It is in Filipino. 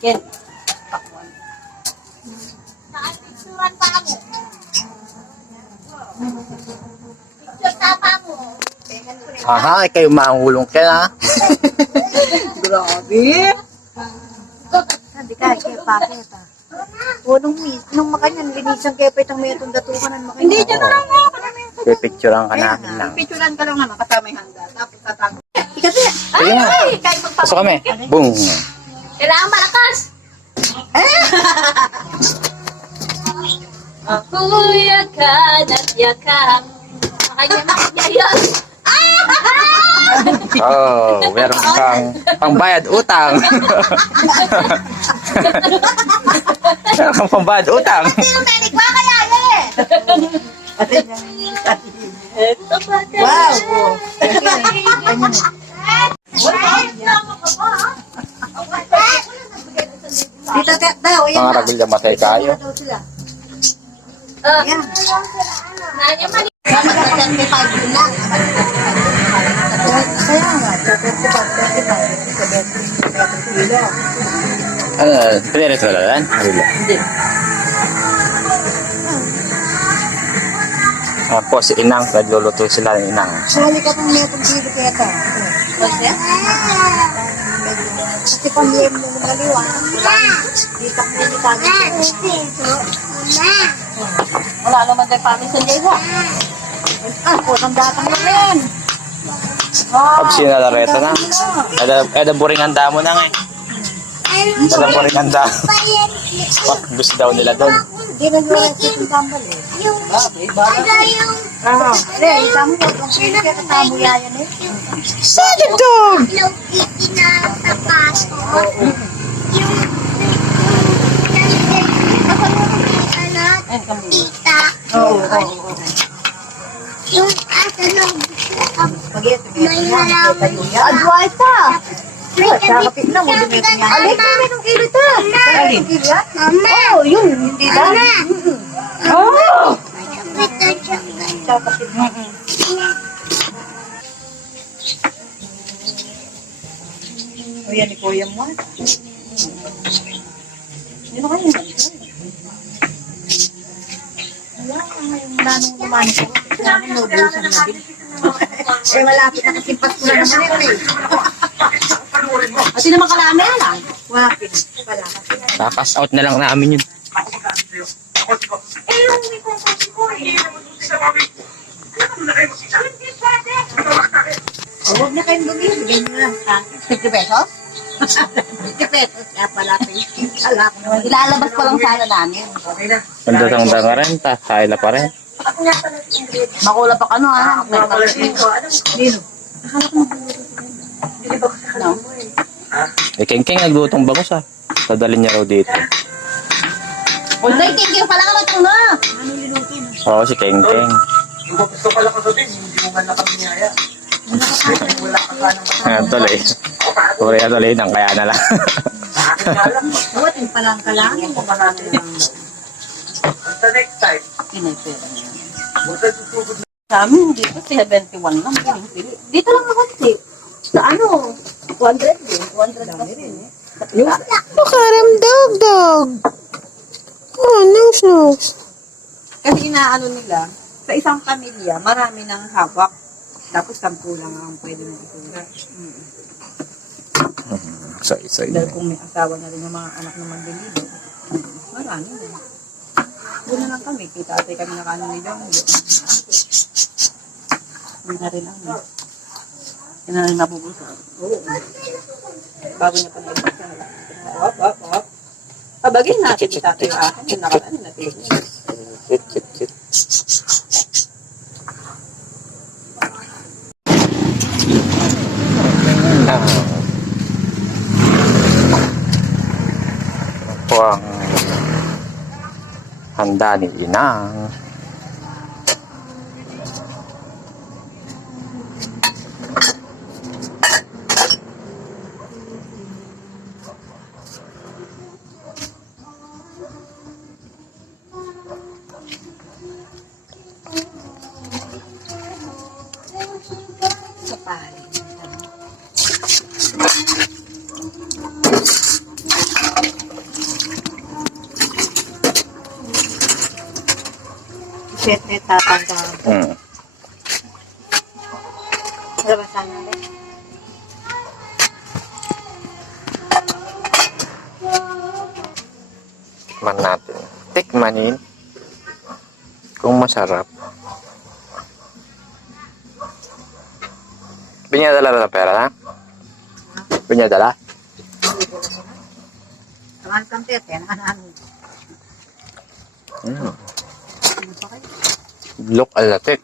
Ken. Picturean pa mo. Picture tapa mo. Aha, kayo mahulong ka na. Grabe. Sabi ka, kaya bakit ah? O, nung makanyan, linisan kaya pa itang may itong datukanan makanyan. Hindi, dyan na lang mo. Pipicturean ka namin lang. Picturean ka lang naman kasama yung handa. Tapos tatang. Kasi, Sige nga. kayo magpapakita. Pasok kami. Boom. Kailangan malakas. Ako'y yakan at yakang. Makanya yun. Oh, meron kang pambayad utang. Meron kang pambayad utang. Sino menik ba kaya eh? Wow. Tita Tek daw, ayan Mga na. ragulya matay kayo. Ayan. Nanya mali. 75 yun lang. Kaya nga, 75 kilo. Ano, pinirito na lang? Ragulya. Hindi. Po, si Inang, nagluluto sila ng Inang. Sali ka pang metong kilo kaya ito. Kasi? Kasi pamilya mo maliwa. Di ka pinitagin. Wala naman tayo pa sa Diego. Putang datang na rin. Absi na lareto na. Ada boring ang damo na nga eh. Ada boring ang damo. Gusto daw nila doon. Hindi na yung yung tambal eh. Isang mo, kung sino kaya katamo yayan eh. Sige dog! Yung itinatapas ko. Yung tita. Yung may halaman. Advice ka. May Kapit na mo, dumito niya. Alin ka na nung kilo to. Alin? Mama. Oh, yun, hindi lang. Oh! Kapit na. O yan ni Kuya mo. Hindi mo kayo yun. Wala nung kumano ko. Kailangan naubusan na din. Eh, malapit na kasi Pasko na naman yun eh. At hindi naman kalami lang. Wapin. Wala. Pass out na lang namin yun. Huwag na kayong bumili. Ganyan lang sa akin. 50 pesos? 50 pesos. Kaya pala Ilalabas pa lang sana namin. Pandasang danga rin, kaya pa rin. Makula pa kano ha. Dino. No? Eh, Kengkeng naglutong bangus ah. Dadalhin niya raw dito. Ulay, tingin pala ka matang na. Ano niluto mo? Oo, si Kengkeng. Gusto pala ko sabihin, hindi mo man na kami niyaya. Wala ka sanang Ayan tuloy. Puri na tuloy nang kaya na lang. Buwatin pa lang ka lang. Until next time, Pinipera niya. buta susugod na. Sa amin, dito 71 lang. Dito lang ako kasi. Sa ano? 200 din. 200 lang rin eh. Yung Makaramdog, dog. Oh, nose. kasi inaano nila, sa isang pamilya, marami ng hawak. Tapos 10 lang ang pwede mong itulong. Say. Dahil kung may asawa na rin yung mga anak na maglilido, marami na. Doon na lang kami, kita ate kami nakaano ni Jong. Hindi na rin ano. Hindi na rin mabubuso. Oo. Bago niya pa nag-isa. Hop. Pabagay natin kita ate yung akin. Yung nakaraan natin. Kit. Ito ang handa ni Inang. Sa pali. set na tatandaan. Hmm. Wala ba sana rin? Tikman natin. Tikmanin. Kung masarap. Pinadala na pera na? Pinadala? Samahan kang tete, naman. Hmm. Look alatik.